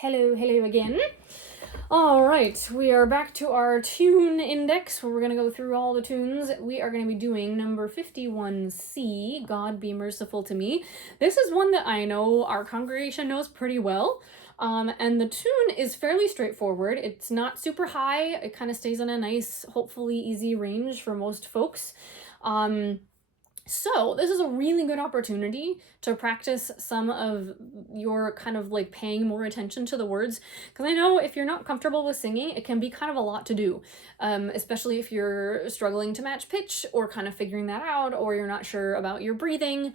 Hello again. All right, we are back to our tune index where we're going to go through all the tunes. We are going to be doing number 51C, God Be Merciful to Me. This is one that I know our congregation knows pretty well. And the tune is fairly straightforward. It's not super high. It kind of stays in a nice, hopefully easy range for most folks. So this is a really good opportunity to practice some of your kind of like paying more attention to the words, because I know if you're not comfortable with singing, it can be kind of a lot to do, especially if you're struggling to match pitch or kind of figuring that out, or you're not sure about your breathing.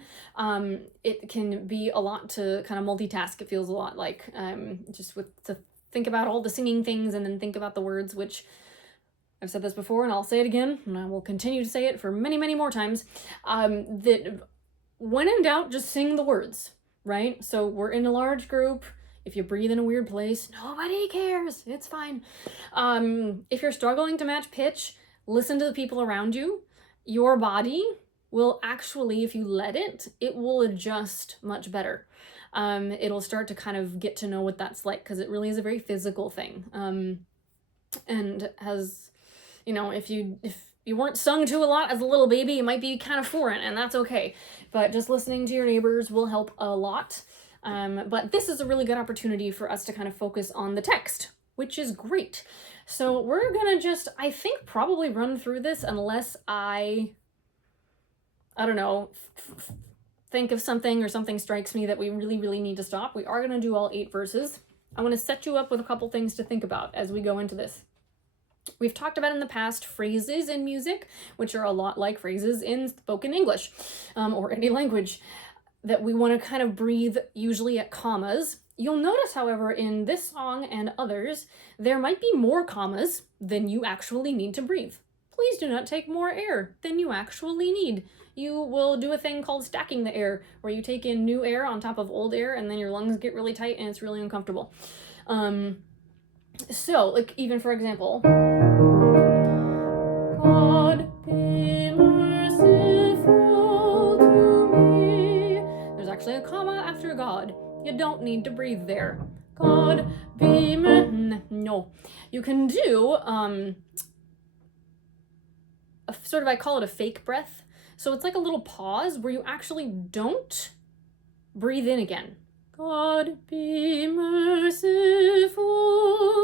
It can be a lot to kind of multitask. It feels a lot like to think about all the singing things and then think about the words, which I've said this before and I'll say it again, and I will continue to say it for many, many more times, that when in doubt, just sing the words, right? So we're in a large group. If you breathe in a weird place, nobody cares. It's fine. If you're struggling to match pitch, listen to the people around you. Your body will actually, if you let it, it will adjust much better. It'll start to kind of get to know what that's like, because it really is a very physical thing. And has... if you weren't sung to a lot as a little baby, it might be kind of foreign, and that's okay. But just listening to your neighbors will help a lot. But this is a really good opportunity for us to kind of focus on the text, which is great. So we're gonna just, I think, probably run through this unless I don't know, think of something or something strikes me that we really, really need to stop. We are gonna do all 8 verses. I want to set you up with a couple things to think about as we go into this. We've talked about in the past phrases in music, which are a lot like phrases in spoken English, or any language, that we want to kind of breathe usually at commas. You'll notice, however, in this song and others, there might be more commas than you actually need to breathe. Please do not take more air than you actually need. You will do a thing called stacking the air, where you take in new air on top of old air, and then your lungs get really tight and it's really uncomfortable. So, like, even for example, God be merciful to me. There's actually a comma after God. You don't need to breathe there. God be no. You can do a sort of, I call it a fake breath. So it's like a little pause where you actually don't breathe in again. God be merciful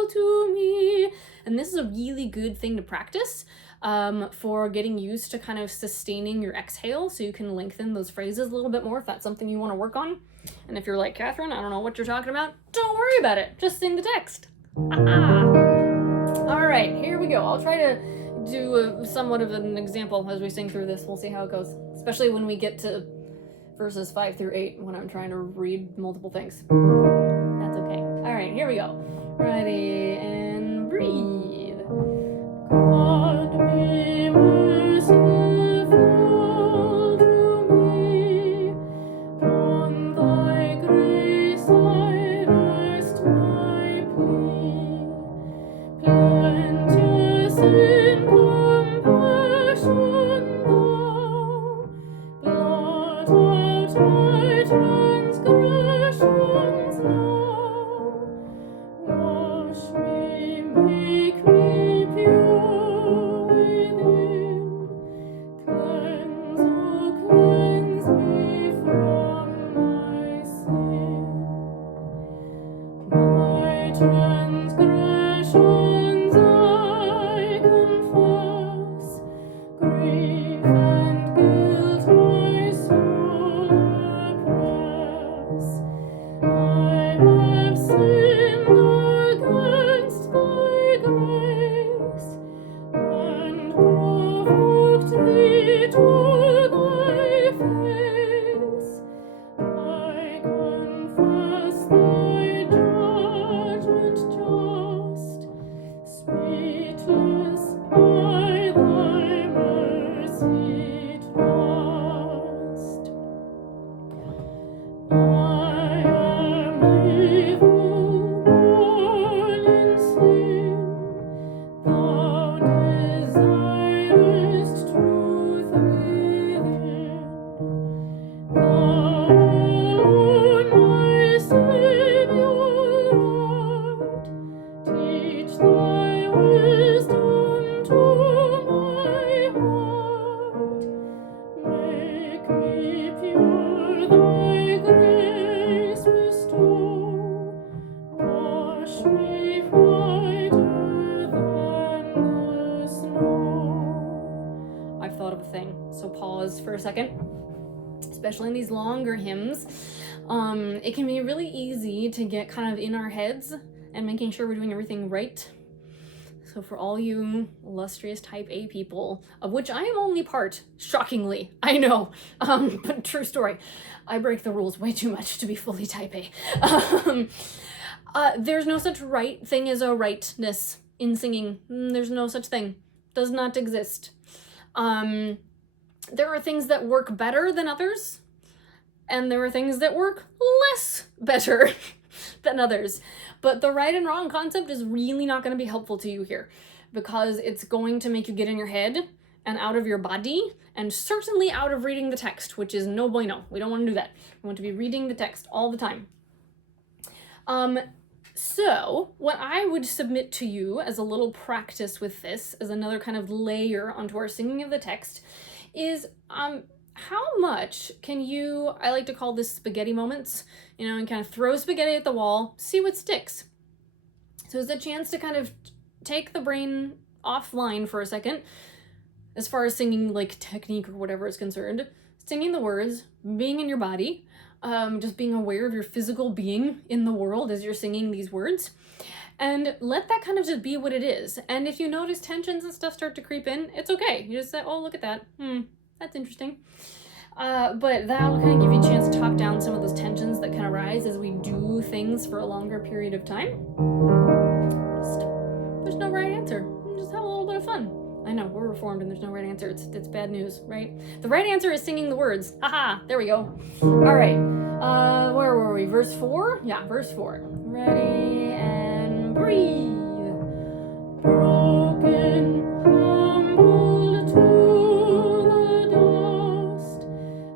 to me. And this is a really good thing to practice for getting used to kind of sustaining your exhale, so you can lengthen those phrases a little bit more if that's something you want to work on. And if you're like, Catherine, I don't know what you're talking about, don't worry about it. Just sing the text. All right, here we go. I'll try to do somewhat of an example as we sing through this. We'll see how it goes, especially when we get to verses 5 through 8 when I'm trying to read multiple things. That's okay. All right, here we go. Ready and breathe. God be merciful to me. On thy grace I rest my plea. Plenteous in compassion thou, blot out my transgressions now. Wash me, make me pure within. Cleanse, oh cleanse me from my sin. My transgressions I confess, grief and guilt my soul oppress. I have sinned against thy grace, and provoked thee to thy face. I confess thy judgment just, speechless by thy mercy trust. I am evil, born in sin. Thou desirest truth within. Thou alone, my Savior, a second, especially in these longer hymns. It can be really easy to get kind of in our heads and making sure we're doing everything right. So for all you illustrious type A people, of which I am only part, shockingly, I know, but true story, I break the rules way too much to be fully type A. There's no such right thing as a rightness in singing. There's no such thing. Does not exist. There are things that work better than others, and there are things that work less better than others. But the right and wrong concept is really not going to be helpful to you here, because it's going to make you get in your head and out of your body, and certainly out of reading the text, which is no bueno. We don't want to do that. We want to be reading the text all the time. So what I would submit to you as a little practice with this, as another kind of layer onto our singing of the text, is how much can you, I like to call this spaghetti moments, and kind of throw spaghetti at the wall, see what sticks. So it's a chance to kind of take the brain offline for a second, as far as singing like technique or whatever is concerned, singing the words, being in your body, just being aware of your physical being in the world as you're singing these words, and let that kind of just be what it is. And if you notice tensions and stuff start to creep in, it's okay. You just say, oh, look at that. That's interesting. But that will kind of give you a chance to talk down some of those tensions that can arise as we do things for a longer period of time. There's no right answer. Just have a little bit of fun. I know, we're reformed and there's no right answer. It's bad news, right? The right answer is singing the words. Haha, there we go. All right, where were we? Verse 4? Yeah, verse 4. Ready and breathe. Broken, humbled to the dust,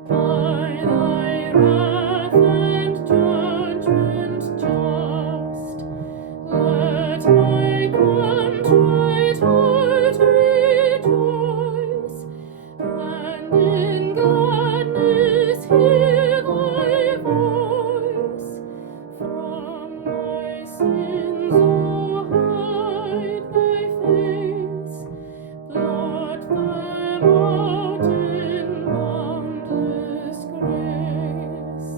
by thy wrath and judgment just. Let my contrite heart rejoice, and in gladness hear thy voice. From my sins, O hide thy face, blot them out in boundless grace.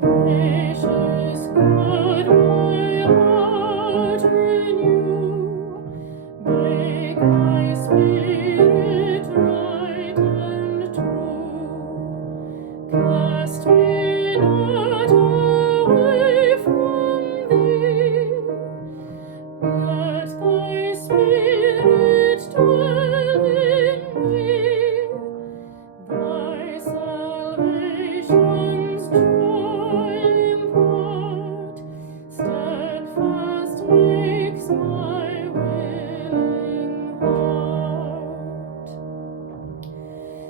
Gracious God, my heart renew, make my spirit right and true. Cast me not away from thee, let thy spirit dwell in me. Thy salvation's joy impart, steadfast makes my willing heart.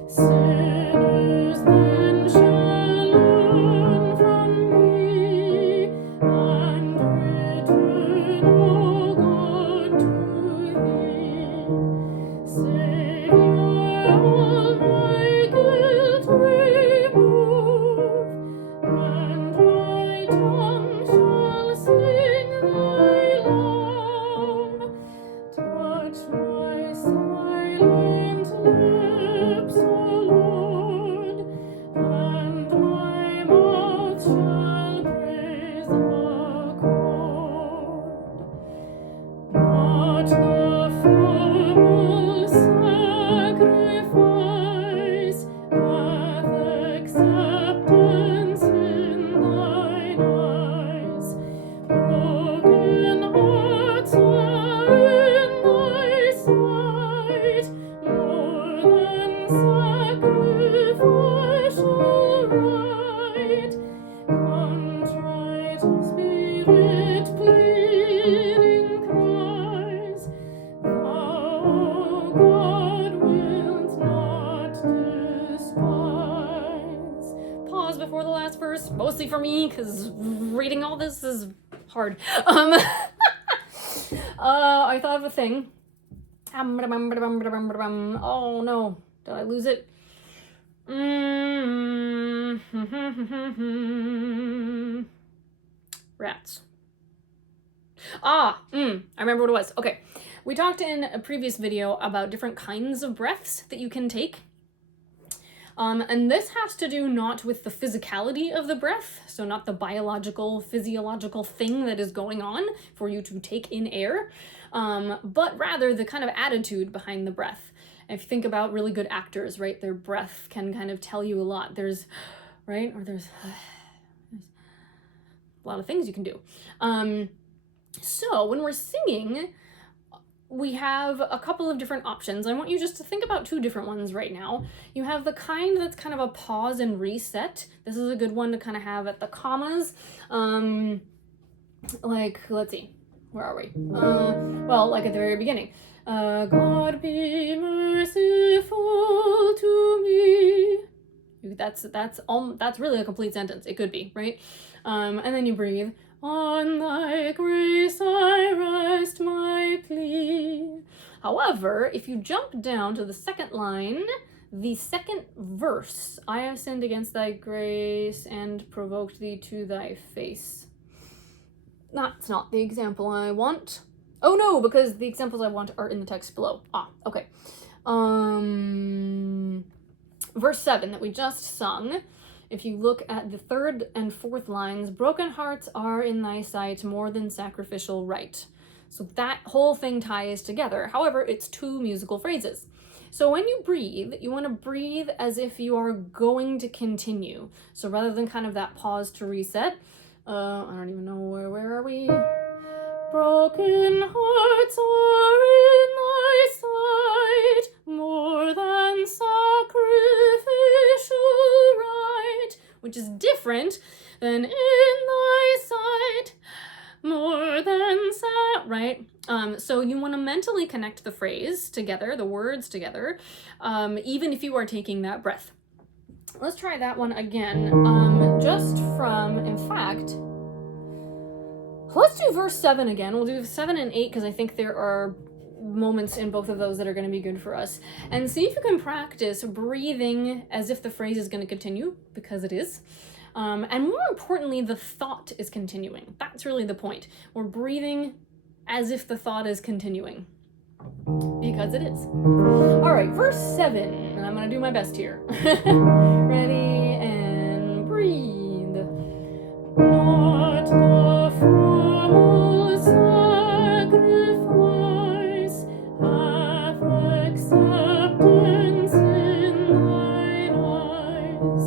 Sinners then shall learn from me, and return, O God, to thee. Saviour, all my guilt remove, and my tongue shall sing thy love. Touch my silent lips, O Lord, and my mouth shall praise accord. Not the formal sacrifice hath acceptance in thine eyes. Broken hearts are in thy sight, more than sacrificial right. Contrite spirit pleading cries, thou, O God, wilt not despise. Pause before the last verse, mostly for me, because reading all this is hard. I thought of a thing. Oh no, did I lose it? Rats. I remember what it was. Okay, we talked in a previous video about different kinds of breaths that you can take. And this has to do not with the physicality of the breath, so not the biological, physiological thing that is going on for you to take in air, but rather the kind of attitude behind the breath. If you think about really good actors, right, their breath can kind of tell you a lot. There's, right, or there's a lot of things you can do. So when we're singing, we have a couple of different options. I want you just to think about two different ones right now. You have the kind that's kind of a pause and reset. This is a good one to kind of have at the commas. Like, let's see, where are we? Well, like at the very beginning. God be merciful to me. That's really a complete sentence. It could be, right? And then you breathe. On thy grace I rest my plea. However, if you jump down to the second line, the second verse, I have sinned against thy grace and provoked thee to thy face. That's not the example I want. Oh no, because the examples I want are in the text below. Okay. Verse 7 that we just sung. If you look at the third and fourth lines, broken hearts are in thy sight more than sacrificial right. So that whole thing ties together. However, it's two musical phrases. So when you breathe, you want to breathe as if you are going to continue. So rather than kind of that pause to reset, I don't even know where are we? Broken hearts are in thy sight more than sacrificial right, which is different than in thy sight more than right? So you want to mentally connect the phrase together, the words together, even if you are taking that breath. Let's try that one again. Just from, in fact, let's do verse 7 again. We'll do 7 and 8 because I think there are moments in both of those that are going to be good for us. And see if you can practice breathing as if the phrase is going to continue, because it is. And more importantly, the thought is continuing. That's really the point. We're breathing as if the thought is continuing, because it is. All right, verse 7, and I'm going to do my best here. Ready, and breathe. Not the full sacrifice hath acceptance in thine eyes.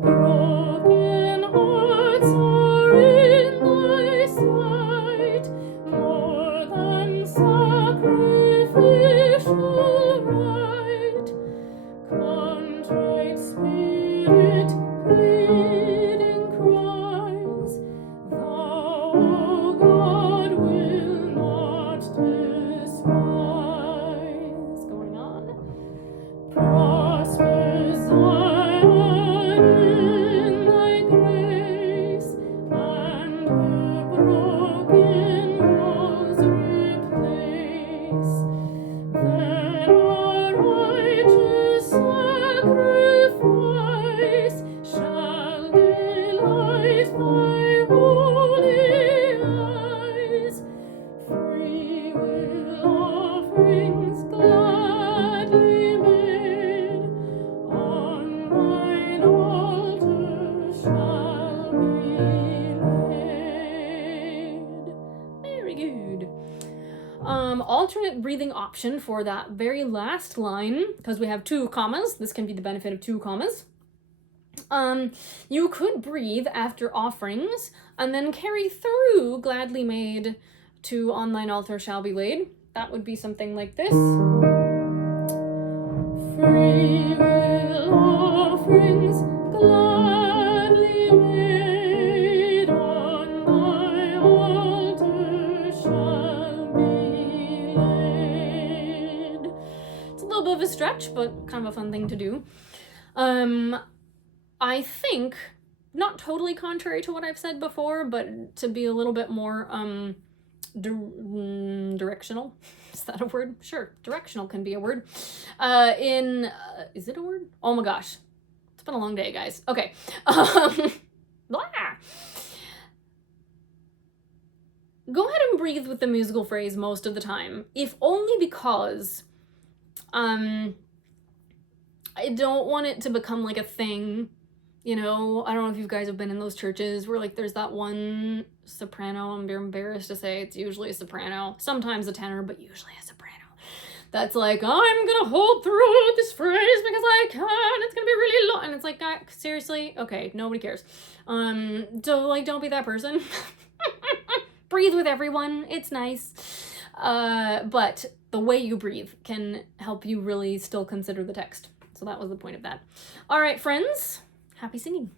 Broken hearts are in thy sight more than sacrificial right. Contrite spirit pleading cries, thou, O God, will not despise. Going on. Prosper Zion in thy grace, and her broken walls replace. Then our righteous sacrifice shall delight thy holy eyes. Free will offerings gladly made on thine altar shall be laid. Very good. Alternate breathing option for that very last line, because we have two commas. This can be the benefit of two commas. You could breathe after offerings and then carry through gladly made to on thine altar shall be laid. That would be something like this. Free will offerings gladly made on thy altar shall be laid. It's a little bit of a stretch, but kind of a fun thing to do. I think, not totally contrary to what I've said before, but to be a little bit more directional. Is that a word? Sure, directional can be a word. Is it a word? Oh my gosh. It's been a long day, guys. Okay. Blah. Go ahead and breathe with the musical phrase most of the time, if only because I don't want it to become like a thing. You know, I don't know if you guys have been in those churches where like there's that one soprano, I'm embarrassed to say it's usually a soprano, sometimes a tenor, but usually a soprano. That's like, I'm gonna hold through this phrase because I can, it's gonna be really long. And it's like, God, seriously? Okay, nobody cares. Don't be that person. Breathe with everyone, it's nice. But the way you breathe can help you really still consider the text. So that was the point of that. All right, friends. Happy singing.